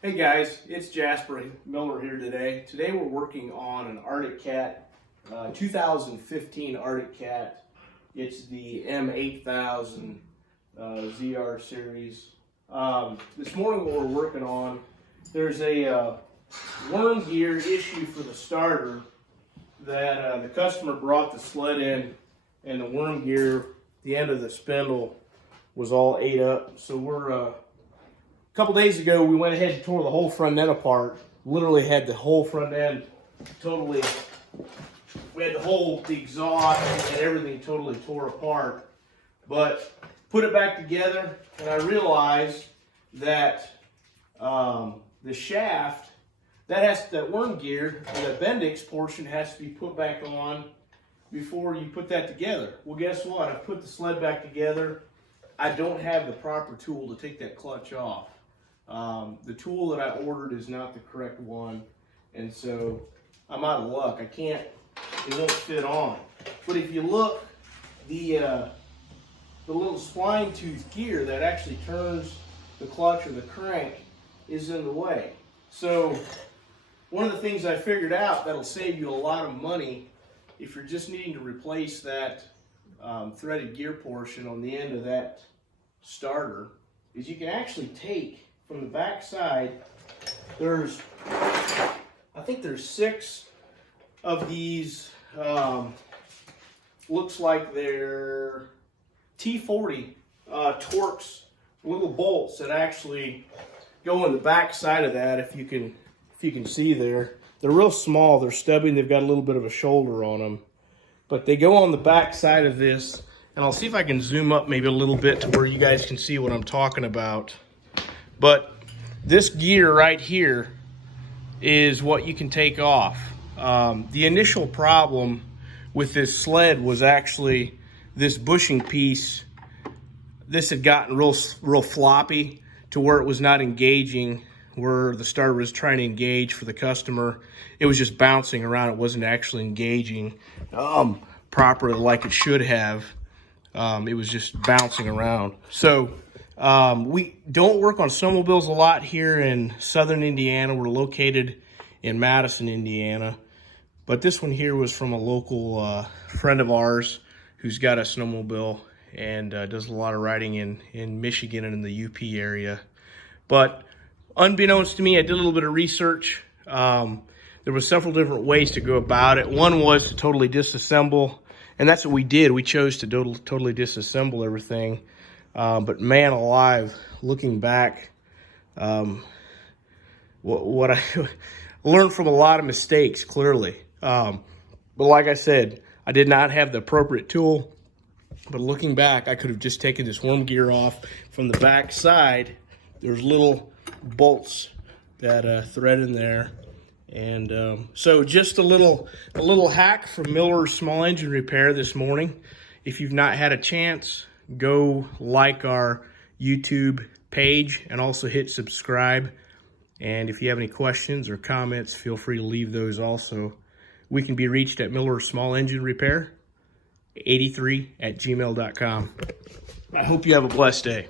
Hey guys, it's Jasper Miller here today. Today we're working on an Arctic Cat, 2015 Arctic Cat. It's the M8000 ZR series. This morning what we're working on, there's a worm gear issue for the starter that the customer brought the sled in, and the worm gear, the end of the spindle was all ate up. So we're a couple days ago, we went ahead and tore the whole front end apart. Literally had the whole front end totally, we had the exhaust and everything totally tore apart. But put it back together, and I realized that the shaft, that worm gear, the Bendix portion has to be put back on before you put that together. Well, guess what? I put the sled back together. I don't have the proper tool to take that clutch off. The tool that I ordered is not the correct one, and so I'm out of luck. It won't fit on. But if you look, the little spline tooth gear that actually turns the clutch or the crank is in the way. So one of the things I figured out that'll save you a lot of money if you're just needing to replace that threaded gear portion on the end of that starter is you can actually take from the back side, I think there's 6 of these, looks like they're T40 Torx little bolts that actually go in the back side of that. If you can see there, they're real small, they're stubby, and they've got a little bit of a shoulder on them. But they go on the back side of this, and I'll see if I can zoom up maybe a little bit to where you guys can see what I'm talking about. But this gear right here is what you can take off. The initial problem with this sled was actually this bushing piece. This had gotten real floppy to where it was not engaging, where the starter was trying to engage for the customer. It was just bouncing around. It wasn't actually engaging properly like it should have. It was just bouncing around. So we don't work on snowmobiles a lot here in southern Indiana. We're located in Madison, Indiana. But this one here was from a local friend of ours who's got a snowmobile and does a lot of riding in Michigan and in the UP area. But unbeknownst to me, I did a little bit of research. There were several different ways to go about it. One was to totally disassemble, and that's what we did. We chose to totally disassemble everything. But man alive, looking back, what I learned from a lot of mistakes, clearly. But like I said, I did not have the appropriate tool. But looking back, I could have just taken this worm gear off from the back side. There's little bolts that thread in there. And so just a little hack from Miller's Small Engine Repair this morning. If you've not had a chance, go like our YouTube page and also hit subscribe. And if you have any questions or comments, feel free to leave those also. We can be reached at Miller's Small Engine Repair 83 @gmail.com. I hope you have a blessed day.